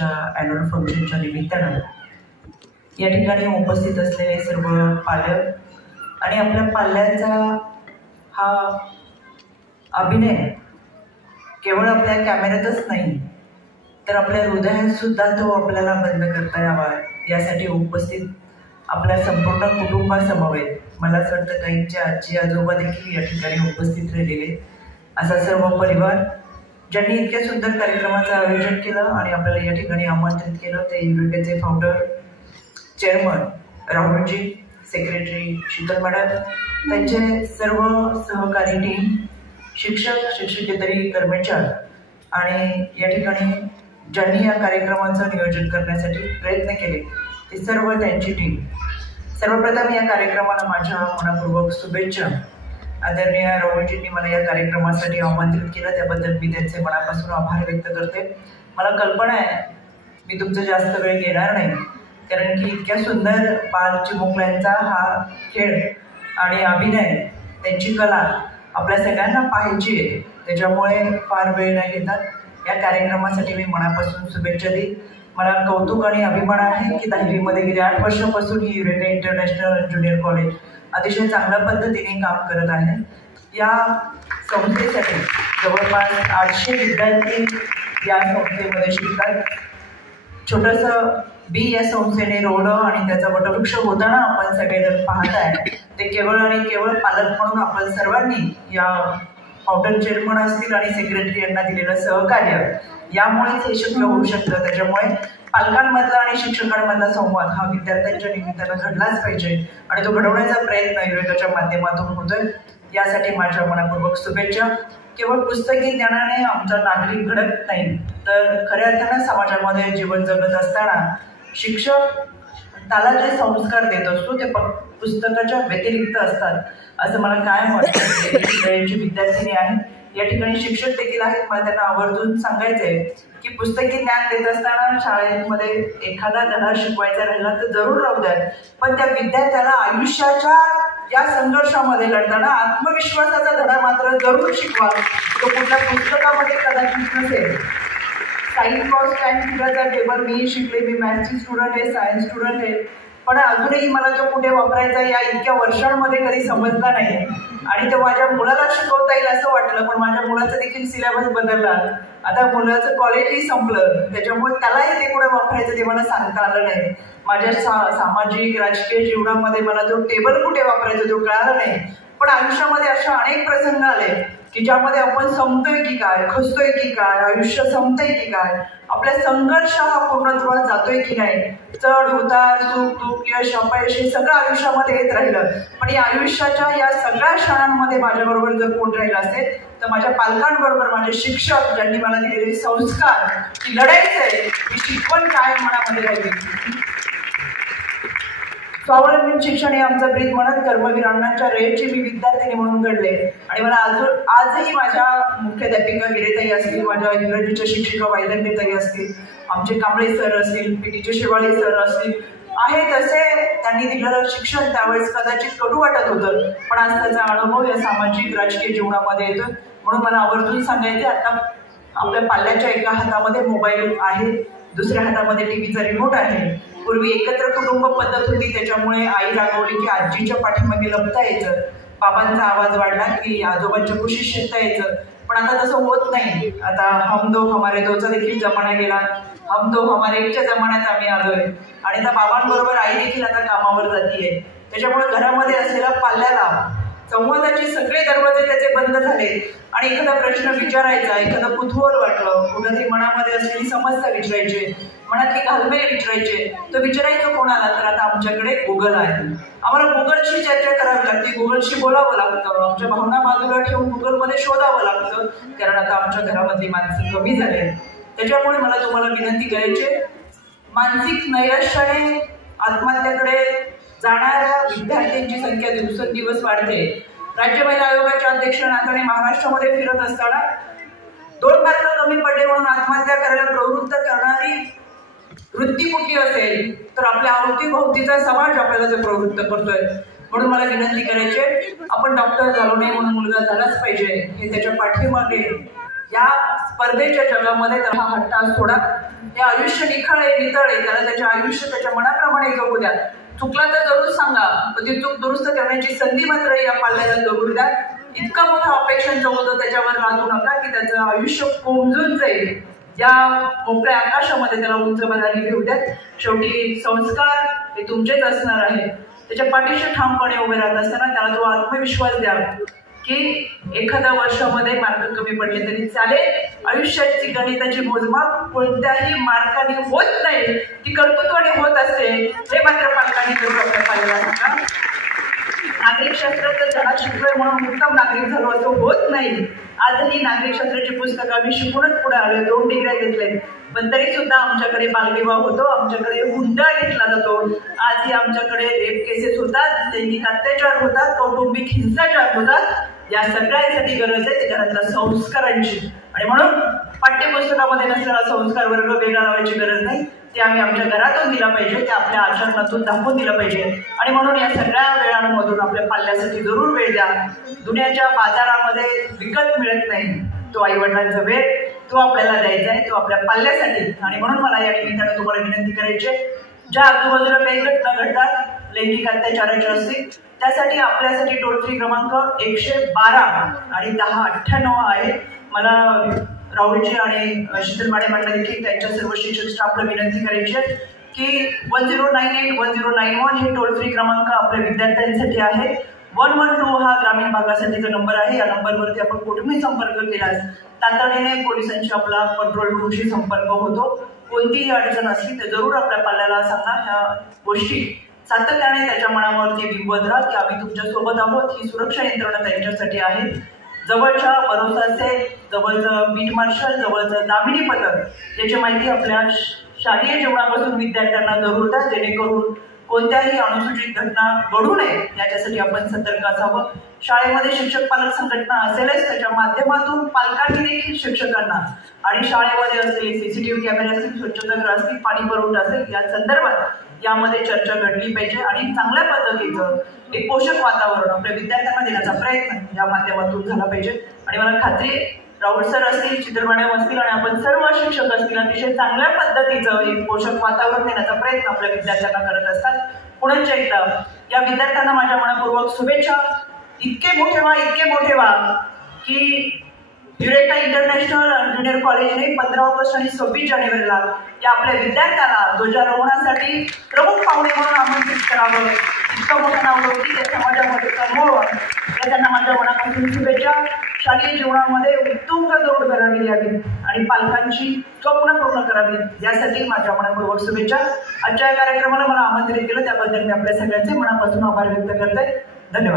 Annual फंक्शनच्या निमित्तानं या ठिकाणी उपस्थित असलेले सर्व पालक आणि आपल्या पाल्यांचा हा अभिनय केवळ आपल्या कॅमेऱ्यातच नाही तर आपल्या हृदयात सुद्धा तो आपल्याला बंद करता यावा यासाठी उपस्थित आपल्या संपूर्ण कुटुंबासमवेत मला असं वाटतं काहींच्या आजी आजोबा देखील या ठिकाणी उपस्थित राहिलेले असा सर्व परिवार ज्यांनी इतक्या सुंदर कार्यक्रमाचं आयोजन केलं आणि आपल्याला या ठिकाणी आमंत्रित केलं ते युरोकेचे founder chairman Rahulji, secretary Sheetal madam, त्यांचे सर्व सहकारी टीम, शिक्षक शिक्षकेतरी कर्मचारी आणि या ठिकाणी ज्यांनी या कार्यक्रमाचं नियोजन करण्यासाठी प्रयत्न केले ते सर्व त्यांची टीम. सर्वप्रथम या कार्यक्रमाला माझ्या मनपूर्वक शुभेच्छा. आदरणीय राहुलजींनी मला या कार्यक्रमासाठी आमंत्रित केलं त्याबद्दल मी त्यांचे मनापासून आभार व्यक्त करते. मला कल्पना आहे मी तुमचं जास्त वेळ घेणार नाही कारण की इतक्या सुंदर बाल चिमुकल्यांचा हा खेळ आणि अभिनय त्यांची कला आपल्या सगळ्यांना पाहायची आहे. त्याच्यामुळे फार वेळ न घेता या कार्यक्रमासाठी मी मनापासून शुभेच्छा देईन. मला कौतुक आणि अभिमान आहे की 10वीमध्ये गेल्या 8 वर्षापासून ही युरेका इंटरनॅशनल ज्युनियर कॉलेज अतिशय चांगल्या पद्धतीने काम करत आहे. या संस्थेसाठी जवळपास 800 विद्यार्थी या संस्थेमध्ये शिकतात. छोटंसं बी या संस्थेने रोवलं आणि त्याचा वटवृक्ष होताना आपण सगळेजण पाहत आहे. ते केवळ आणि केवळ पालक म्हणून आपण सर्वांनी या फाउंडर चेअरमन असतील आणि सेक्रेटरी यांना दिलेलं सहकार्य यामुळेच हे शक्य होऊ शकतं. त्याच्यामुळे पालकांमधला आणि शिक्षकांमधला संवाद हा विद्यार्थ्यांच्या निमित्तानं घडलाच पाहिजे आणि तो घडवण्याचा प्रयत्न युरेकाच्या माध्यमातून होतोय. यासाठी माझ्या मनापूर्वक शुभेच्छा. केवळ पुस्तकी ज्ञानाने आमचा नागरिक घडत नाही तर खऱ्या अर्थानं समाजामध्ये जीवन जगत असताना शिक्षक त्याला जे संस्कार देत असतो ते पुस्तकाच्या व्यतिरिक्त असतात असं मला काय वाटतं. वेळेची विद्यार्थिनी आहे, या ठिकाणी शिक्षक देखील आहेत. मला त्यांना आवर्जून सांगायचंय की पुस्तकी ज्ञान देत असताना शाळेमध्ये एखादा धडा शिकवायचा राहिला तर जरूर राहू द्या, पण त्या विद्यार्थ्याला आयुष्याच्या या संघर्षामध्ये लढताना आत्मविश्वासाचा धडा मात्र जरूर शिकवा. तो कुठल्या पुस्तकामध्ये कदाचित नसेल. साइन कॉस टॅन थिटाचा टेबल मी शिकले, मी मॅथ्सची स्टुडंट आहे, सायन्स स्टुडंट आहे, पण अजूनही मला तो कुठे वापरायचा या इतक्या वर्षांमध्ये कधी समजला नाही आणि ते माझ्या मुलाला शिकवता येईल असं वाटलं. पण माझ्या मुलाचं देखील सिलेबस बदलला, आता मुलाचं कॉलेजही संपलं, त्याच्यामुळे त्यालाही ते कुठे वापरायचं ते मला सांगता आलं नाही. माझ्या सामाजिक राजकीय जीवनामध्ये मला तो टेबल कुठे वापरायचा तो कळालं नाही. पण आयुष्यामध्ये अशा अनेक प्रसंग आले की ज्यामध्ये आपण संपतोय की काय, खचतोय की काय, आयुष्य संपतंय की काय, आपला संघर्ष हा पूर्णत्वास जातोय की नाही, चढ उतार सुख दुःख यश अपयश हे सगळं आयुष्यामध्ये येत राहिलं. पण या आयुष्याच्या या सगळ्या क्षणांमध्ये माझ्याबरोबर जर कोण राहिलं असेल तर माझ्या पालकांबरोबर माझे शिक्षक ज्यांनी मला दिलेले संस्कार की लढायचंय ही शिकवण काय मनामध्ये राहिली. स्वावलंबी शिक्षण हे आमचं ब्रीद म्हणत कर्मवीर अण्णांच्या रेडची मी विद्यार्थिनी म्हणून घडले आणि मला आजही माझ्या मुख्याध्यापिका गिरीताई असतील, माझ्या इंग्रजीच्या शिक्षिका वायदंडेताई असतील, आमचे कांबळे सर असतील, पीटीचे शिवाळे सर असतील आहे तसे त्यांनी दिलेलं शिक्षण त्यावेळेस कदाचित कटू वाटत होतं, पण आज त्याचा अनुभव या सामाजिक राजकीय जीवनामध्ये येतो. म्हणून मला आवर्जून सांगायचं आता आपल्या पाल्याच्या एका हातामध्ये मोबाईल आहे, दुसऱ्या हातामध्ये टीव्हीचा रिमोट आहे. पूर्वी एकत्र कुटुंब पद्धत होती त्याच्यामुळे आई रागवली की आजीच्या पाठीमागे लपता यायचं, बाबांचा आवाज वाढला की आजोबांच्या कुशीत शिरता यायचं. पण आता तसं होत नाही. आता हम दो हमारे दोचा देखील जमाना गेला, हम दो हमारे एकच्या जमान्यात आम्ही आलोय आणि त्या बाबांबरोबर आई देखील आता कामावर जातीये. त्याच्यामुळे घरामध्ये असलेल्या पाल्याला संवादाचे सगळे दरवाजे त्याचे बंद झाले आणि एखादा प्रश्न विचारायचा, एखादं कुतूहल वाटलं, कुठेतरी मनामध्ये असलेली समस्या विचारायची, मनातली घालमेल विचारायचे, तो विचारायचं कोणाला तर आता आमच्याकडे गुगल आहे. आम्हाला गुगलशी चर्चा करावी लागते, गुगलशी बोलावं लागतं, आमच्या भावना बाजूला ठेवून गुगलमध्ये शोधावं लागतं कारण आता आमच्या घरामधली माणसं कमी झाले. त्याच्यामुळे मला तुम्हाला विनंती करायची, मानसिक नैराश्याने आत्महत्याकडे जाणाऱ्या विद्यार्थ्यांची संख्या दिवसेंदिवस वाढते. राज्य महिला आयोगाच्या अध्यक्ष नात्याने महाराष्ट्रामध्ये फिरत असताना 2 मार्क कमी पडले म्हणून आत्महत्या करायला प्रवृत्त करणारी वृत्ती कुठली असेल तर आपल्या अवतीभोवतीचा समाज आपल्याला ते प्रवृत्त करतोय. म्हणून मला विनंती करायची, आपण डॉक्टर झालो नाही म्हणून मुलगा झालाच पाहिजे हे त्याच्या पाठीमागे या स्पर्धेच्या जगामध्ये तर हा हट्टा सोडा. हे आयुष्य निखळ आहे, नितळ आहे, त्याला त्याचे आयुष्य त्याच्या मनाप्रमाणे जगू द्या. चुकला तर जरूर सांगा, पण ती चूक दुरुस्त करण्याची संधी मात्र या पाल्याला जरूर द्या. इतका मोठा ऑपेक्षांचं होतं त्याच्यावर लादू नका की त्याचं आयुष्य कोंबजून जाईल. या मोकळ्या आकाशामध्ये त्याला उंच बनायला घेऊ द्या. शेवटी संस्कार हे तुमचेच असणार आहे. त्याच्या पाठीशी ठामपणे उभे राहत असताना त्याला तो आत्मविश्वास द्या की एखाद्या वर्षामध्ये मार्क कमी पडले तरी चालेल, आयुष्याची गणिताची मोजमाप कोणत्याही मार्काने होत नाही, ती कर्तृत्वाने होत असते. हे मात्र पालकांनी जरूर आपल्या पाल्याला सांगा. नागरिक शास्त्राचं धडा शिकलोय म्हणून उत्तम नागरिक झालो असं होत नाही. आजही नागरिक शास्त्राची पुस्तकं आम्ही शिकूनच पुढे आलो, 2 डिग्र्या घेतल्या, पण तरी सुद्धा आमच्याकडे बालविवाह होतो, आमच्याकडे हुंडा घेतला जातो, आजही आमच्याकडे रेप केसेस होतात, लैंगिक अत्याचार होतात, कौटुंबिक हिंसाचार होतात. या सगळ्यांसाठी गरज आहे घरातल्या संस्कारांची. आणि म्हणून पाठ्यपुस्तकामध्ये नसलेला संस्कार वर्ग वेगळा लावायची गरज नाही. ते आम्ही आमच्या घरातून दिला पाहिजे, ते आपल्या आचरणातून दाखवून दिलं पाहिजे. आणि म्हणून या सगळ्या वेळांमधून आपल्या पाल्यासाठी जरूर वेळ द्या. दुनियाच्या बाजारामध्ये विकत मिळत नाही तो आईवडिलांचा वेळ, तो आपल्याला द्यायचा आहे, तो आपल्या पाल्यासाठी. आणि म्हणून मला या निमित्तानं तुम्हाला विनंती करायची आहे, ज्या आजूबाजूला काही घटना घडतात लैंगिक अत्याचाराच्या असतील, त्यासाठी आपल्यासाठी टोल फ्री क्रमांक 112 आणि 1098 आहे. मला राहुलजी आणि शीतल मॅडमांना देखील त्यांच्या सर्व शिक्षक स्टाफला विनंती करायची आहे की 1098 1091 हे टोल फ्री क्रमांक आपल्या विद्यार्थ्यांसाठी आहे. 112 हा ग्रामीण भागासाठीचा नंबर आहे. या नंबरवरती आपण कुठेही संपर्क केल्यास तातडीने पोलिसांशी आपला कंट्रोल रूमशी संपर्क होतो. कोणतीही अडचण असली तर जरूर आपल्या पाल्याला सांगा. ह्या गोष्टी सातत्याने त्याच्या मनावरती बिंबवत राहा की आम्ही तुमच्या सोबत आहोत. ही सुरक्षा यंत्रणा त्यांच्यासाठी आहे. जवळच्या भरोसा असेल, जवळचं बीट मार्शल, जवळचं दामिनी पथक याची माहिती आपल्या शालेय जीवनापासून विद्यार्थ्यांना जरूर द्या, जेणेकरून कोणत्याही अनुसूचित घटना घडू नये याच्यासाठी आपण सतर्क असावं. शाळेमध्ये शिक्षक पालक संघटना असेलच, त्याच्या माध्यमातून पालकांनी देखील शिक्षकांना आणि शाळेमध्ये असलेले सीसीटीव्ही कॅमेरे असतील, स्वच्छतागृह असतील, पाणी पुरवठा असेल, या संदर्भात यामध्ये चर्चा घडली पाहिजे. आणि चांगल्या पद्धतीचं एक पोषक वातावरण आपल्या विद्यार्थ्यांना देण्याचा प्रयत्न या माध्यमातून झाला पाहिजे. आणि मला खात्री आहे राहुल सर असतील, चित्र मॅडम असतील आणि आपण सर्व शिक्षक असतील अतिशय चांगल्या पद्धतीचं एक पोषक वातावरण देण्याचा प्रयत्न आपल्या विद्यार्थ्यांना करत असतात. पुढच्या एकदा या विद्यार्थ्यांना माझ्या मनापूर्वक शुभेच्छा. इतके मोठे व्हा की युरेका इंटरनॅशनल ज्युनियर कॉलेजने 15 ऑगस्ट आणि 26 जानेवारीला या आपल्या विद्यार्थ्याला ध्वजारोहणासाठी प्रमुख पाहुणे म्हणून आमंत्रित करावं. इतकं मोठं नाव होती त्या समाजामध्ये कमवावं, त्यांना माझ्या मनापासून शुभेच्छा. शालेय जीवनामध्ये उत्तुंग दौड करावी यावी आणि पालकांची स्वप्न पूर्ण करावी यासाठी माझ्या मनापूर्वक शुभेच्छा. आजच्या कार्यक्रमाला मला आमंत्रित केलं त्याबद्दल मी आपल्या सगळ्यांचे मनापासून आभार व्यक्त करते. धन्यवाद.